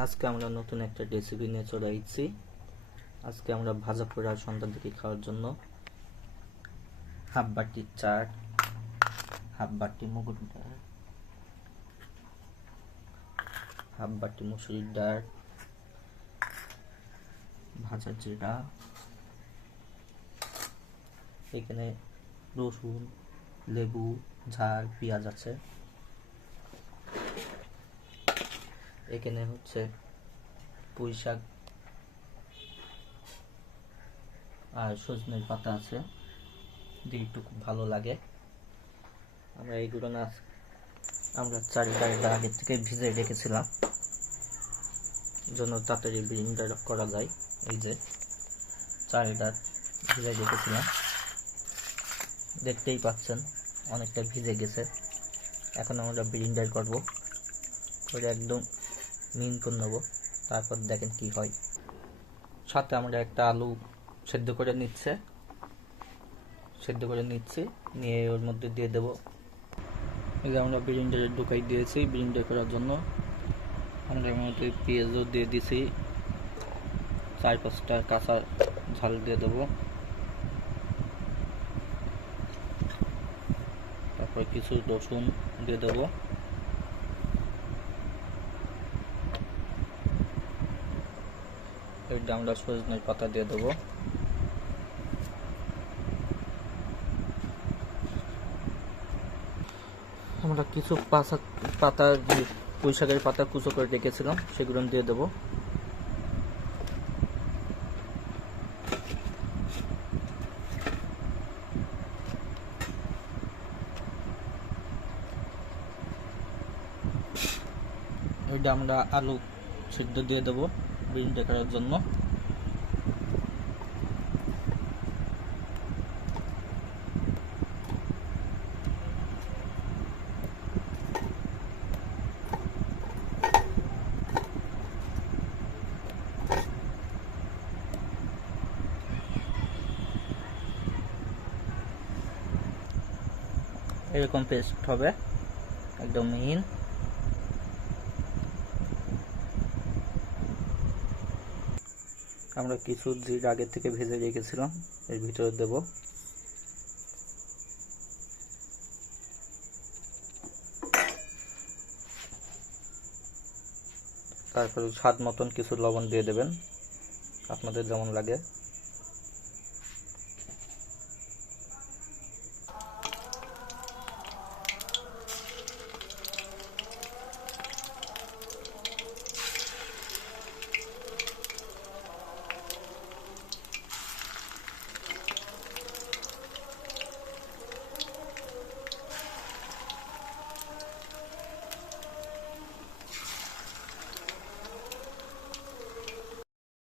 আজকে আমরা নতুন একটা রেসিপি নিয়ে চলে এসেছি। আজকে আমরা ভাজা পোড়া সন্ধ্যার দিকে খাওয়ার জন্য হাফ বাটি চাট, হাফ বাটি মুগুর ডাল, হাফ বাটি মুসুরির ডাল, ভাজা জিরা, এখানে রসুন, লেবু, ঝাল, পেঁয়াজ আছে। এখানে হচ্ছে পুঁই শাক আর সজনের পাতা আছে, দিয়ে একটু খুব ভালো লাগে। আমরা এইগুলো না আমরা 4 ডালটা আগে থেকে ভিজে রেখেছিলাম, জন্য তাড়াতাড়ি ব্লেন্ডার করা যায়। এই যে 4 ডাল ভিজে রেখেছিলাম, দেখতেই পাচ্ছেন অনেকটা ভিজে গেছে। এখন আমরা ব্লেন্ডার করব, করে একদম মিন করে নেবো, তারপর দেখেন কি হয়। সাথে আমরা একটা আলু সেদ্ধ করে নিচ্ছি, নিয়ে ওর মধ্যে দিয়ে দেব। এই যে আমরা ব্লেন্ডারে ঢুকাই দিয়েছি ব্লেন্ডার করার জন্য। আমরা এর মধ্যে পেঁয়াজও দিয়ে দিছি, 4-5টা কাঁচা ঝাল দিয়ে দেবো, তারপর কিছু রসুন দিয়ে দেবো, এর আমরা সজনের পাতা দিয়ে দেবো। আমরা কিছু পাতা পুঁই শাকের পাতা কুচো করে রেখেছিলাম, সেগুলো দিয়ে দেবো। এটা আমরা আলু সিদ্ধ দিয়ে দেবো বিরিয়ানি করার জন্য। এরকম পেস্ট হবে, একদম মিহিন। আমরা কিছু জিরা আগে থেকে ভেজে রেখেছিলাম, এর ভিতরে দেব। তারপরে স্বাদ মতন কিছু লবণ দিয়ে দেবেন, আপনাদের যেমন লাগে।